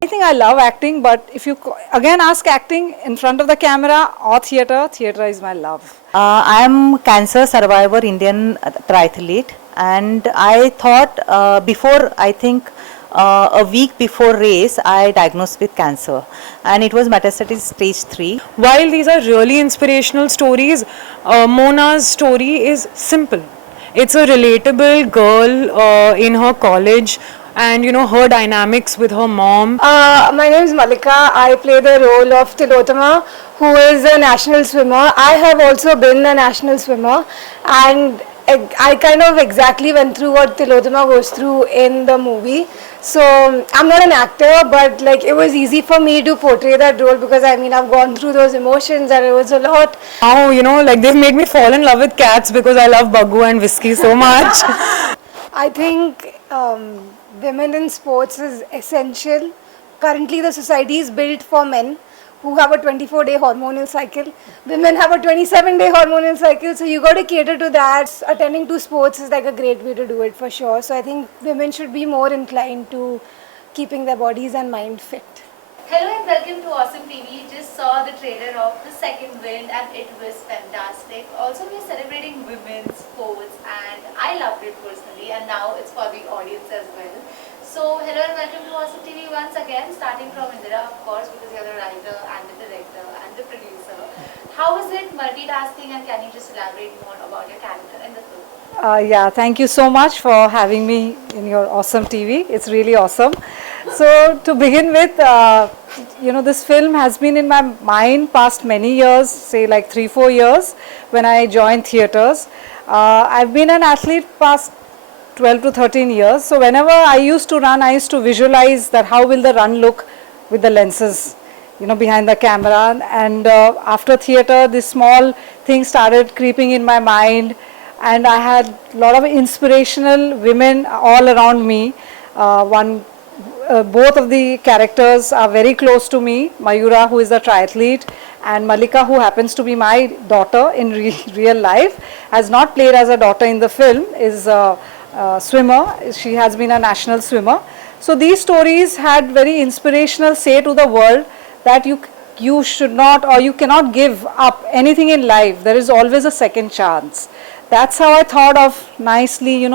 I think I love acting, but if you again ask acting in front of the camera or theatre, theatre is my love. I'm cancer survivor Indian triathlete, and I thought before I think a week before race I diagnosed with cancer, and it was metastatic stage 3. While these are really inspirational stories, Mona's story is simple. It's a relatable girl in her college, and her dynamics with her mom. My name is Malika. I play the role of Tilotama, who is a national swimmer. I have also been a national swimmer, and I kind of exactly went through what Tilotama goes through in the movie. So I'm not an actor, but like it was easy for me to portray that role because I mean I've gone through those emotions and it was a lot. Now, like they've made me fall in love with cats because I love Baggu and Whiskey so much. I think women in sports is essential. Currently, the society is built for men who have a 24-day hormonal cycle. Women have a 27-day hormonal cycle, so you got to cater to that. Attending to sports is like a great way to do it for sure. So I think women should be more inclined to keeping their bodies and mind fit. Hello and welcome to Awesome TV. Just saw the trailer of The Second Wind and it was fantastic. Also, we're celebrating women's sports and I loved it personally, and now it's for the audience as well. So, hello and welcome to Awesome TV once again, starting from Indira, of course, because you're the writer and the director and the producer. How is it multitasking, and can you just elaborate more about your character in the film? Yeah, thank you so much for having me in your awesome TV. It's really awesome. So to begin with, this film has been in my mind past many years, say like 3-4 years when I joined theatres. I've been an athlete past 12 to 13 years. So whenever I used to run, I used to visualize that how will the run look with the lenses, behind the camera. And after theatre, this small thing started creeping in my mind. And I had a lot of inspirational women all around me. Both of the characters are very close to me. Mayura, who is a triathlete, and Malika, who happens to be my daughter in real life, has not played as a daughter in the film, is a swimmer. She has been a national swimmer. So these stories had very inspirational say to the world that you should not, or you cannot give up anything in life. There is always a second chance. That's how I thought of nicely,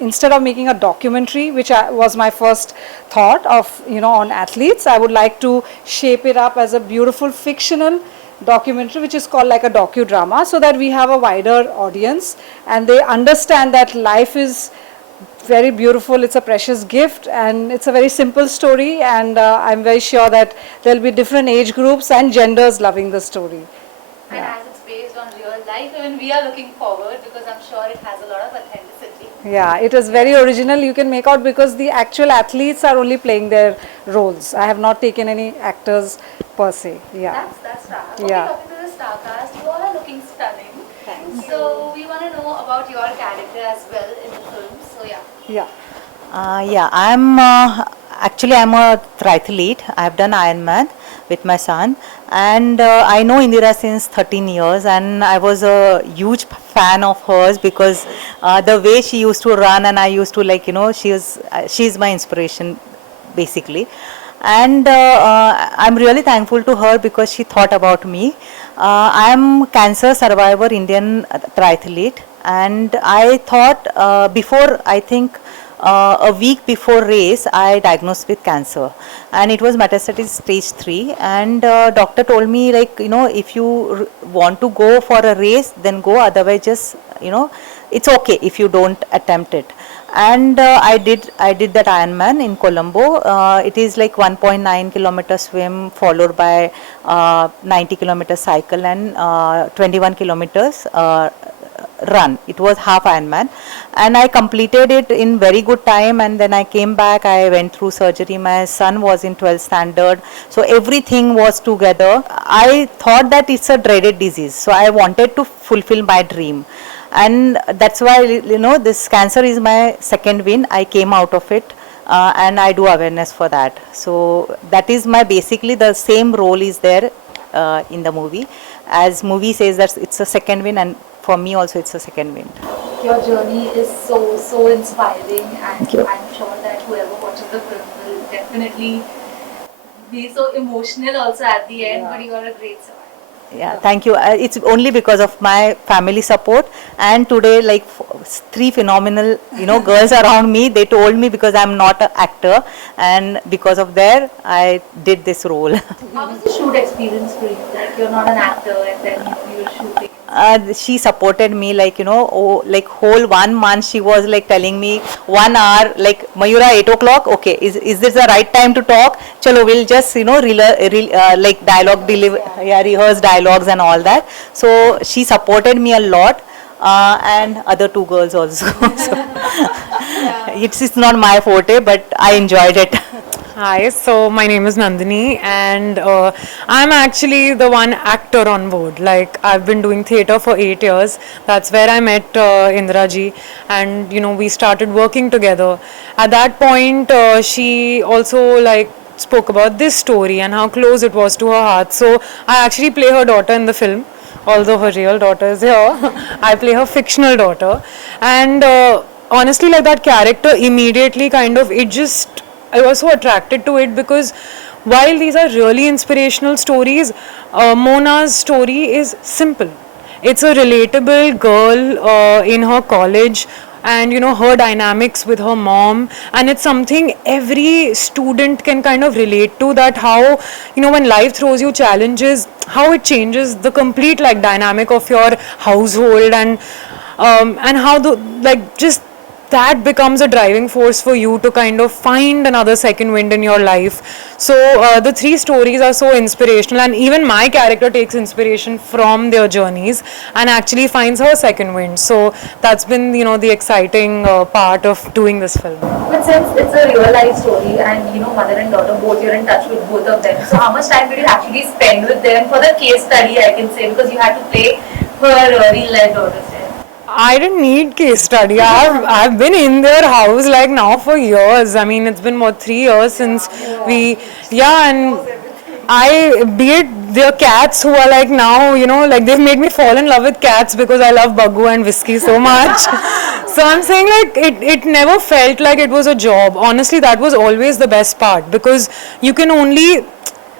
instead of making a documentary, which was my first thought of, on athletes, I would like to shape it up as a beautiful fictional documentary, which is called like a docudrama, so that we have a wider audience and they understand that life is very beautiful, it's a precious gift, and it's a very simple story, and I'm very sure that there'll be different age groups and genders loving the story. And as it's based on real life, even we are looking forward because I'm sure it has a lot of authenticity. Yeah, it is very original. You can make out because the actual athletes are only playing their roles. I have not taken any actors per se. Yeah. That's right. Okay, Yeah. talking to the star cast, you all are looking stunning. Thanks. So we want to know about your character as well in the film. So yeah. Yeah. I'm actually I'm a triathlete. I've done Ironman with my son, and I know Indira since 13 years, and I was a huge fan of hers because the way she used to run, and I used to she's my inspiration basically. And I'm really thankful to her because she thought about me. I'm cancer survivor Indian triathlete, and I thought before I think a week before race I diagnosed with cancer, and it was metastatic stage 3, and doctor told me if you want to go for a race then go, otherwise just it's okay if you don't attempt it. And I did that Ironman in Colombo. It is like 1.9 kilometer swim followed by 90 kilometer cycle and 21 kilometers run. It was half Ironman, and I completed it in very good time. And then I came back, I went through surgery. My son was in 12th standard, so everything was together. I thought that it's a dreaded disease, so I wanted to fulfill my dream, and that's why this cancer is my second win. I came out of it, and I do awareness for that. So that is my basically the same role is there in the movie, as movie says that it's a second win, and for me also it's a second win. Your journey is so inspiring, and I'm sure that whoever watches the film will definitely be so emotional also at the end, but you are a great survivor. Yeah, thank you. It's only because of my family support, and today, like three phenomenal, girls around me. They told me because I'm not an actor, and because of their, I did this role. How was the shoot experience for you? Like you're not an actor and then you're shooting. She supported me like like whole 1 month she was like telling me 1 hour like Mayura 8 o'clock, okay, is this the right time to talk, chalo we'll just like dialogue deliver, yeah, rehearse dialogues and all that. So she supported me a lot, and other two girls also. So, it's not my forte, but I enjoyed it. Hi, so my name is Nandini, and I'm actually the one actor on board. Like, I've been doing theatre for 8 years. That's where I met Indira ji, and we started working together. At that point, she also like spoke about this story and how close it was to her heart. So I actually play her daughter in the film, although her real daughter is here. I play her fictional daughter, and honestly, like that character immediately kind of I was so attracted to it because while these are really inspirational stories, Mona's story is simple. It's a relatable girl in her college, and her dynamics with her mom, and it's something every student can kind of relate to, that how when life throws you challenges, how it changes the complete like dynamic of your household, and how the like just that becomes a driving force for you to kind of find another second wind in your life. So the three stories are so inspirational, and even my character takes inspiration from their journeys and actually finds her second wind. So that's been the exciting part of doing this film. But since it's a real life story and mother and daughter both, you're in touch with both of them. So how much time did you actually spend with them for the case study, I can say, because you had to play her real life daughters? I didn't need case study. I've been in their house like now for years. I mean, it's been what 3 years since and be it their cats who are like now, like they've made me fall in love with cats because I love Bagu and Whiskey so much. So I'm saying like it never felt like it was a job. Honestly, that was always the best part, because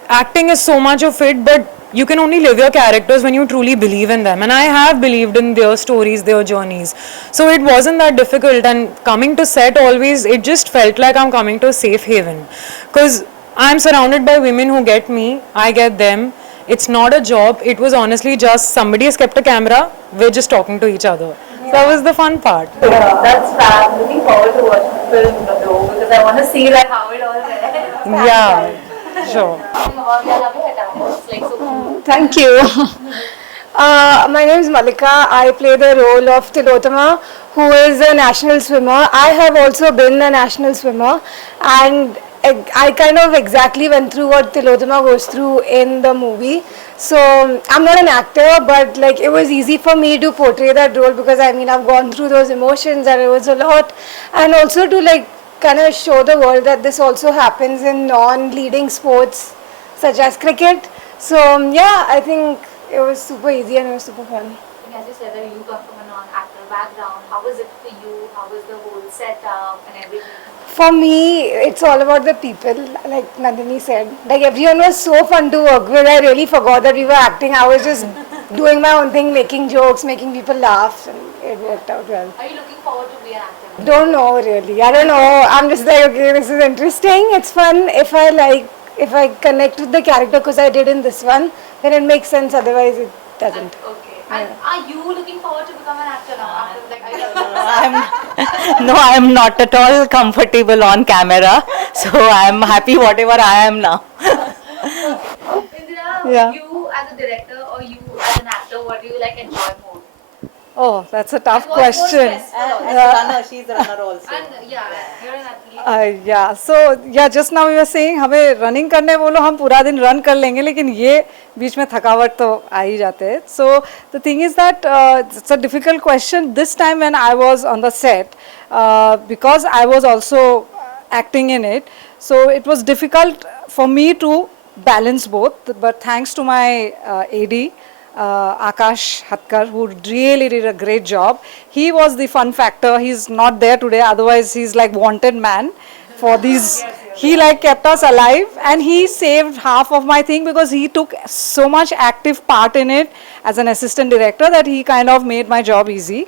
acting is so much of it, but you can only live your characters when you truly believe in them, and I have believed in their stories, their journeys, so it wasn't that difficult. And coming to set, always it just felt like I'm coming to a safe haven, because I'm surrounded by women who get me, I get them. It's not a job, it was honestly just somebody has kept a camera, we're just talking to each other. So that was the fun part. Yeah, that's fab. Looking forward to watching the film though, because I want to see like how it all went. Yeah, sure. Thank you. My name is Malika. I play the role of Tilotama, who is a national swimmer. I have also been a national swimmer, and I kind of exactly went through what Tilotama goes through in the movie. So I'm not an actor, but like it was easy for me to portray that role, because I mean I've gone through those emotions and it was a lot, and also to like kind of show the world that this also happens in non-leading sports such as cricket. So yeah, I think it was super easy and it was super fun. As you said that you come from a non-actor background, how was it for you? How was the whole setup and everything? For me, it's all about the people, like Nandini said. Like everyone was so fun to work with. I really forgot that we were acting. I was just doing my own thing, making jokes, making people laugh, and it worked out well. Are you looking forward to be an actor? Don't know really. I don't know. I'm just like, okay, this is interesting. It's fun. If I connect with the character, because I did in this one, then it makes sense. Otherwise, it doesn't. Okay. And are you looking forward to become an actor now? After, like, I'm not at all comfortable on camera, so I'm happy whatever I am now. Indira, you as a director or you as an actor, what do you like enjoy more? Oh, that's a tough And what's more question. stressful? She's a runner also. And yeah, you're an athlete. Yeah, so yeah, just now we were saying हमें running करने बोलो हम पूरा दिन run कर लेंगे, लेकिन ये बीच में थकावट तो आ ही जाते हैं. So the thing is that it's a difficult question. This time when I was on the set, because I was also acting in it, so it was difficult for me to balance both. But thanks to my AD. Akash Hatkar, who really did a great job. He was the fun factor. He's not there today, otherwise he's like wanted man for these he like kept us alive, and he saved half of my thing because he took so much active part in it as an assistant director that he kind of made my job easy.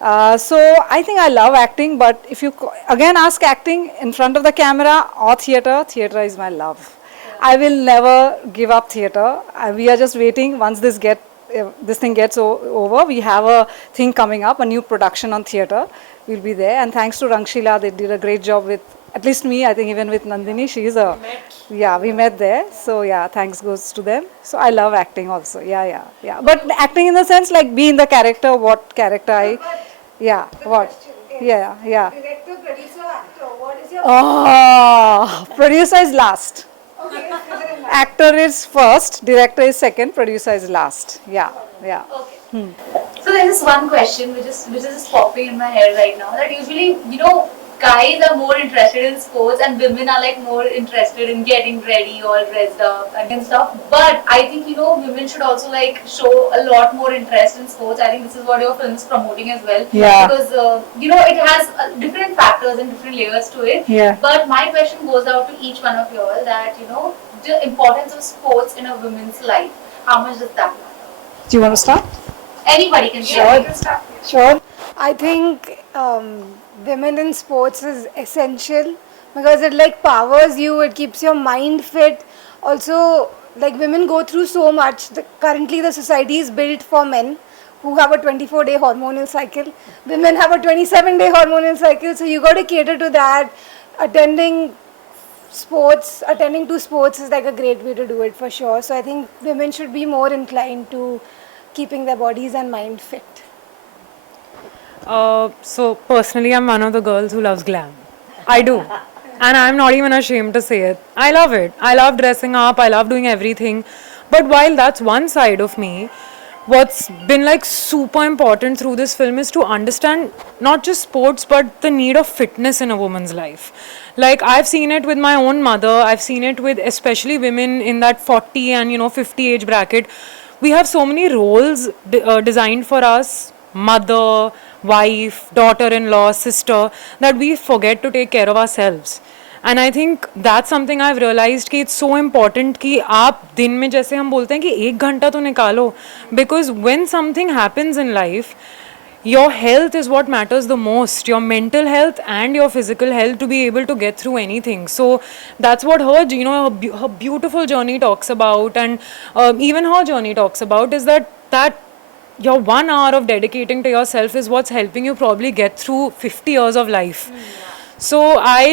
So I think I love acting, but if you again ask acting in front of the camera or theatre, theatre is my love. I will never give up theatre. We are just waiting once this thing gets over. We have a thing coming up, a new production on theatre. We'll be there, and thanks to Rangshila, they did a great job with, at least me, I think even with Nandini, we met there. So yeah, thanks goes to them. So I love acting also. Yeah. But acting in the sense like be in the character, what character Yeah. Director, producer, actor, what is your Oh, producer is last. okay? Actor is first, director is second, producer is last. Yeah. Okay. So there's this one question which is just popping in my head right now, that usually, guys are more interested in sports and women are like more interested in getting ready, all dressed up and stuff. But I think, women should also like show a lot more interest in sports. I think this is what your film is promoting as well. Yeah. Because, it has different factors and different layers to it. Yeah. But my question goes out to each one of you all, that, the importance of sports in a woman's life. How much does that matter? Do you want to start? Anybody can Sure. share. You can start. Sure. I think women in sports is essential because it like powers you, it keeps your mind fit. Also, like women go through so much. Currently, the society is built for men who have a 24-day hormonal cycle. Women have a 27-day hormonal cycle, so you got to cater to that. Attending to sports is like a great way to do it for sure. So I think women should be more inclined to keeping their bodies and mind fit. So personally, I'm one of the girls who loves glam. I do. And I'm not even ashamed to say it. I love it. I love dressing up. I love doing everything. But while that's one side of me, what's been like super important through this film is to understand not just sports but the need of fitness in a woman's life. Like I've seen it with my own mother. I've seen it with especially women in that 40 and 50 age bracket. We have so many roles designed for us, mother, wife, daughter-in-law, sister, that we forget to take care of ourselves. And I think that's something I've realized कि it's so important कि आप दिन में जैसे हम बोलते हैं कि 1 घंटा तो निकालो, because when something happens in life, your health is what matters the most, your mental health and your physical health, to be able to get through anything. So that's what her beautiful journey talks about, and even her journey talks about is that your 1 hour of dedicating to yourself is what's helping you probably get through 50 years of life. So I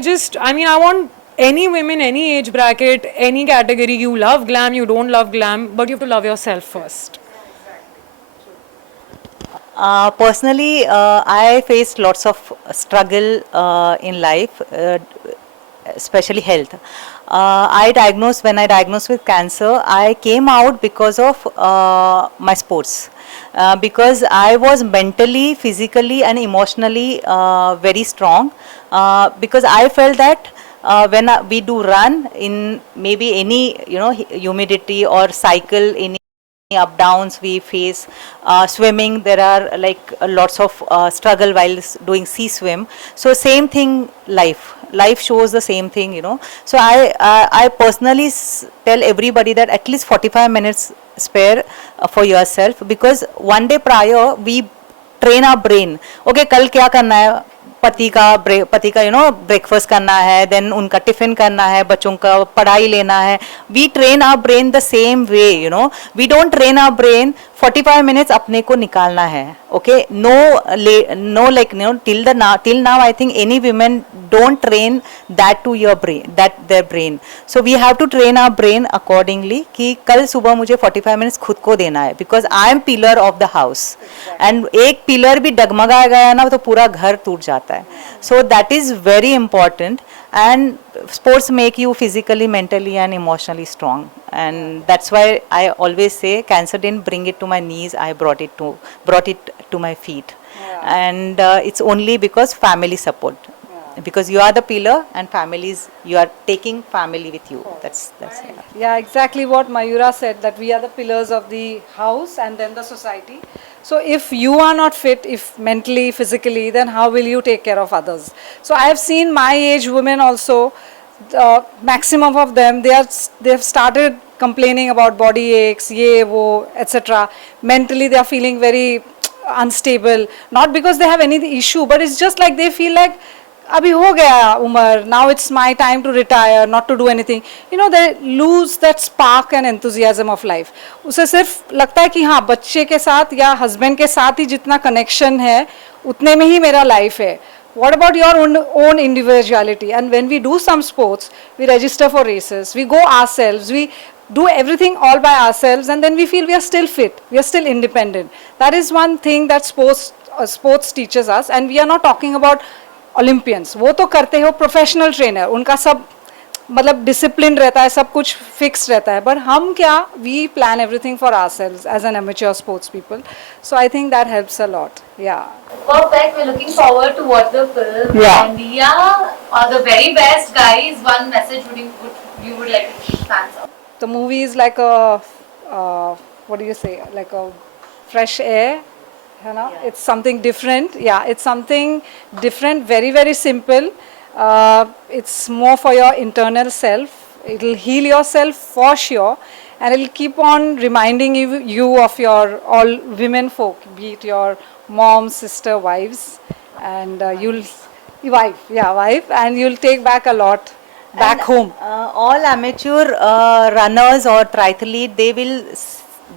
want any women, any age bracket, any category, you love glam, you don't love glam, but you have to love yourself first. Personally, I faced lots of struggle in life, especially health. When I diagnosed with cancer, I came out because of my sports. Because I was mentally, physically and emotionally very strong. Because I felt that when we do run in maybe any humidity or cycle, any up downs we face, swimming there are like lots of struggle while doing sea swim. So same thing, life shows the same thing. So I personally tell everybody that at least 45 minutes spare for yourself, because one day prior we train our brain. Okay, कल क्या करना है, पति का breakfast करना है, then उनका tiffin करना है, बच्चों का पढ़ाई लेना है. We train our brain the same way, we don't train our brain 45 minutes अपने को निकालना है. Okay, till now I think any women don't train that to their brain. So we have to train our brain accordingly कि कल सुबह मुझे 45 minutes खुद को देना है, because I am pillar of the house. And एक pillar भी डगमगाया गया ना तो पूरा घर टूट जाता है. So that is very important, and sports make you physically, mentally and emotionally strong. And that's why I always say cancer didn't bring it to my knees, I brought it to my feet. And it's only because family support. Because you are the pillar, and you are taking family with you. That's it. Yeah, exactly what Mayura said, that we are the pillars of the house and then the society. So if you are not fit, if mentally, physically, then how will you take care of others? So I have seen my age women also the maximum of them, they've started complaining about body aches, ye, wo, etc. Mentally, they are feeling very unstable. Not because they have any issue, but it's just like they feel like abhi ho gaya umar, now it's my time to retire, not to do anything. You know, they lose that spark and enthusiasm of life. उसे सिर्फ लगता है कि हाँ बच्चे के साथ या हस्बैंड के साथ ही जितना कनेक्शन है उतने में ही मेरा लाइफ है. What about your own individuality? And when we do some sports, we register for races, we go ourselves, we do everything all by ourselves, and then we feel we are still fit, we are still independent. That is one thing that sports teaches us. And we are not talking about Olympians. वो तो करते हो professional trainer, उनका सब मतलब discipline रहता है, सब कुछ फिक्स रहता है. बट हम क्या, we plan everything for ourselves as an amateur sports people. So I think that helps a lot. Yeah Perfect. We're looking forward to watch the film. Yeah. And all the very best, guys. One message you would like to give fans of? the movie is like a what do you say, like a fresh air, you know. It's something different. Yeah, it's something different, very very simple. It's more for your internal self. It'll heal yourself for sure, and it'll keep on reminding you of your all women folk, be it your mom, sister, wives, and wife, and you'll take back a lot back home. All amateur runners or triathlete,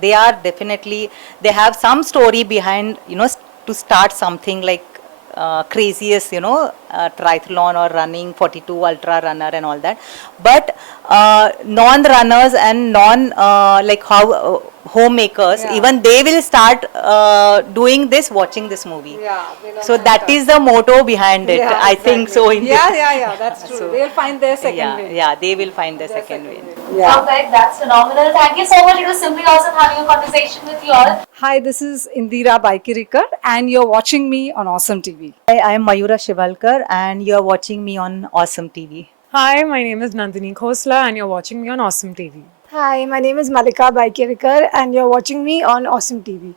they are definitely, they have some story behind, you know, to start something like craziest, you know, triathlon or running, 42 ultra runner and all that. But non-runners and like how homemakers, Yeah. even they will start doing this, watching this movie. Yeah, they learn So from that that. is the motto behind it. Yeah, I think so. exactly. In Yeah, that's true. So- They'll find their second yeah, win. yeah, they will find the second win. Yeah. Perfect. That's phenomenal. Thank you so much. It was simply awesome having a conversation with you all. Hi, this is Indira Baikerikar, and you're watching me on Awesome TV. I am Mayura Shivalkar and you are watching me on Awesome TV. Hi, my name is Nandini Khosla and you're watching me on Awesome TV. Hi, my name is Malika Baikerikar and you're watching me on Awesome TV.